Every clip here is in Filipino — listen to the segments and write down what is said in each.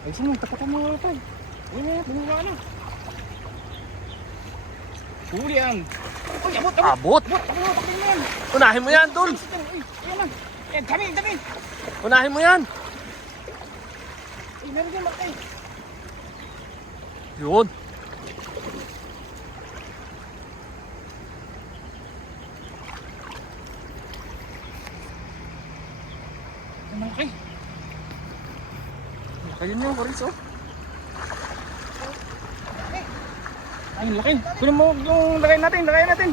Ay, sino? Tapakan mo nga pa. Ayun na, bumaba na. Huli yan. Uy, abot, abot. Abot! Abot mo yan. Unahin mo yan, Dol! Ayun na. Ayan, dami, dami. Unahin mo yan! Ay, meron dyan, Markay. Yun! Ay, Markay. Ayun yung Coris, oh. Ay, laki. Kunin mo yung lagay natin, lagay natin.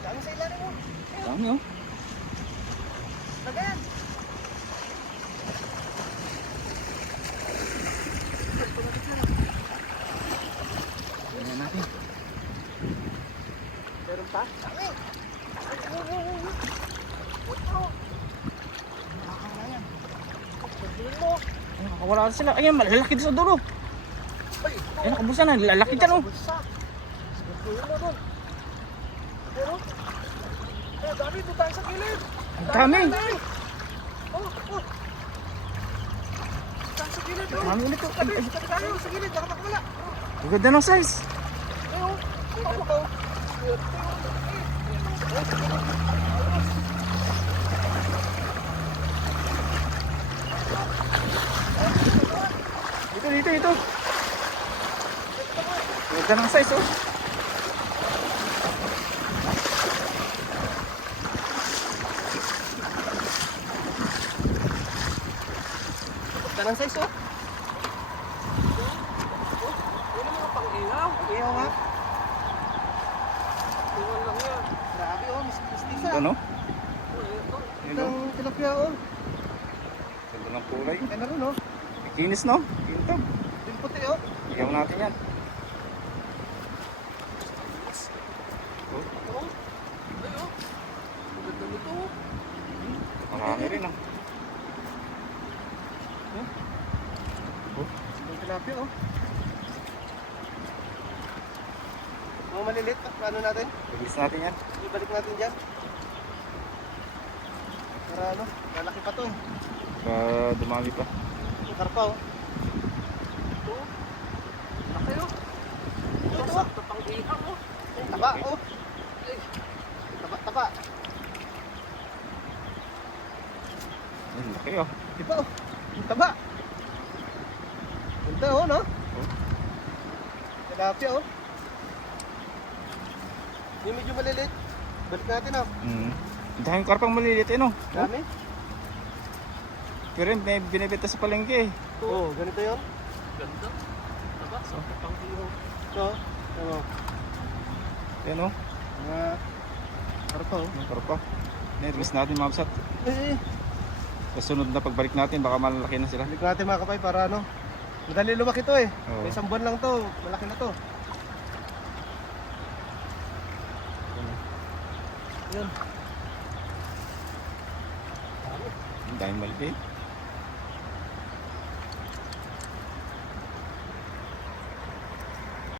Dami sa ilalim mo. Dami, oh. Lagayan. Lagayan natin. Meron pa? Dami. Ay, nakawala sila. Ayun, malalaki din sa dulo. Ay, nakabusa na. Lalaki dyan, oh. Dami, tutang sa gilid. Ang dami. Tutang sa gilid. Ang dami ulit, oh. Ay, ay, Tayo sa gilid, baka makawala. ang ganda ng size. Dito. Ang ganda ng size, oh. Tanang size, oh. Ano mga pang-ilaw? Iyaw nga. Tuwan lang yan. Grabe, oh. Mistisa. Ano? Ito ang tilapia, oh. Ganda ng kulay. Kaya na rin, oh. Kinis, no? Ito. Yung puti, oh. Iyaw natin yan. Ay, oh. Ang ganda nito, oh. Marami rin, ah. Yung tilapia, oh. Mga malilit, paano natin? Release natin yan. Ibalik natin dyan. Para ano, lalaki pa to. Dumami pa. Yung karpa, oh. Ito, oh. Laki, oh. Ito, oh. Tapang ihang, oh. Taba, oh. Ay, taba. Ay, laki, oh. Ito, oh. Yung taba. Ganda, oh, no? Tilapia, oh. Yung medyo malilit. Balik natin, oh. Ang daming karpang maliliit, eh, no? Dami. Pero yun, may binibenta sa palengke, eh. Oo, ganito yun. Ganda. Taba, sa tapang ihang. So, ano, Yan, oh. mga karpa, oh. Yung karpa. Release natin, mga kapsat. Eh, Sa sunod na pagbalik natin, baka malalaki na sila. balik natin mga kapay para ano. Madali lumaki to eh. Oo. May isang buwan lang to, malaki na to. Yun. Ang daming maliliit.